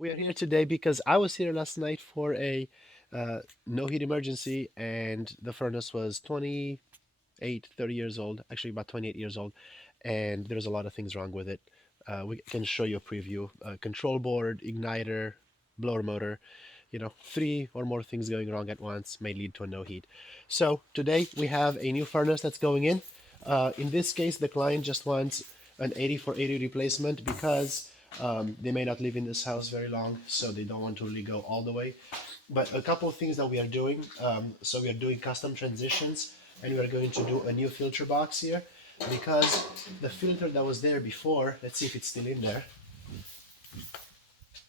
We are here today because I was here last night for a no heat emergency, and the furnace was 28, 30 years old, actually about 28 years old, and there's a lot of things wrong with it. We can show you a preview. Control board, igniter, blower motor, three or more things going wrong at once may lead to a no heat. So today we have a new furnace that's going in. In this case, the client just wants an 80 for 80 replacement because they may not live in this house very long, so they don't want to really go all the way. But a couple of things that we are doing. So we are doing custom transitions, and we are going to do a new filter box here because the filter that was there before, let's see if it's still in there.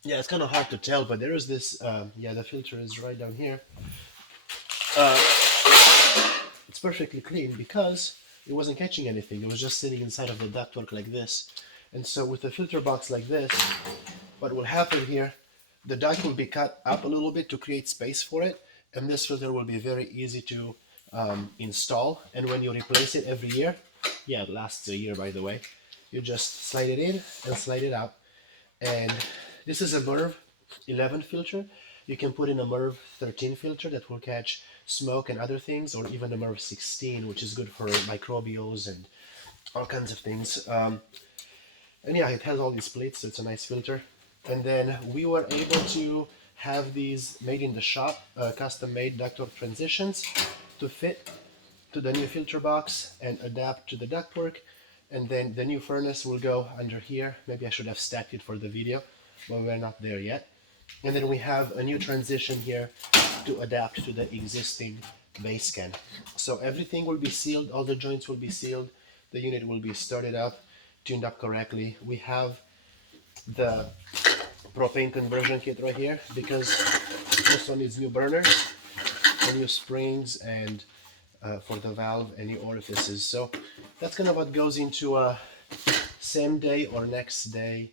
Yeah, it's kind of hard to tell, but there is this. Yeah, the filter is right down here. Uh, it's perfectly clean because it wasn't catching anything. It was just sitting inside of the ductwork like this. And so with a filter box like this, what will happen here, the duct will be cut up a little bit to create space for it, and this filter will be very easy to install. And when you replace it every year, yeah, it lasts a year by the way, you just slide it in and slide it out. And this is a MERV 11 filter. You can put in a MERV 13 filter that will catch smoke and other things, or even a MERV 16, which is good for microbials and all kinds of things. And yeah, it has all these plates, so it's a nice filter. And then we were able to have these made in the shop, custom made ductwork transitions to fit to the new filter box and adapt to the ductwork. And then the new furnace will go under here. Maybe I should have stacked it for the video, but we're not there yet. And then we have a new transition here to adapt to the existing base can. So everything will be sealed, all the joints will be sealed, the unit will be started up, tuned up correctly. We have the propane conversion kit right here because this one needs new burners, new springs, and for the valve and new orifices. So that's kind of what goes into a same day or next day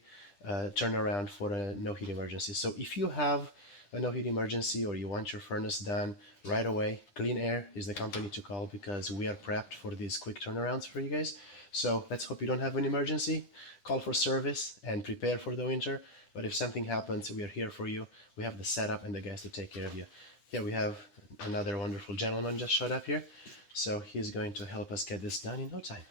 turnaround for a no heat emergency. So if you have a no heat emergency or you want your furnace done right away, Clean Air is the company to call because we are prepped for these quick turnarounds for you guys. So let's hope you don't have an emergency. Call for service and prepare for the winter. But if something happens, we are here for you. We have the setup and the guys to take care of you. Here we have another wonderful gentleman just showed up here. So he's going to help us get this done in no time.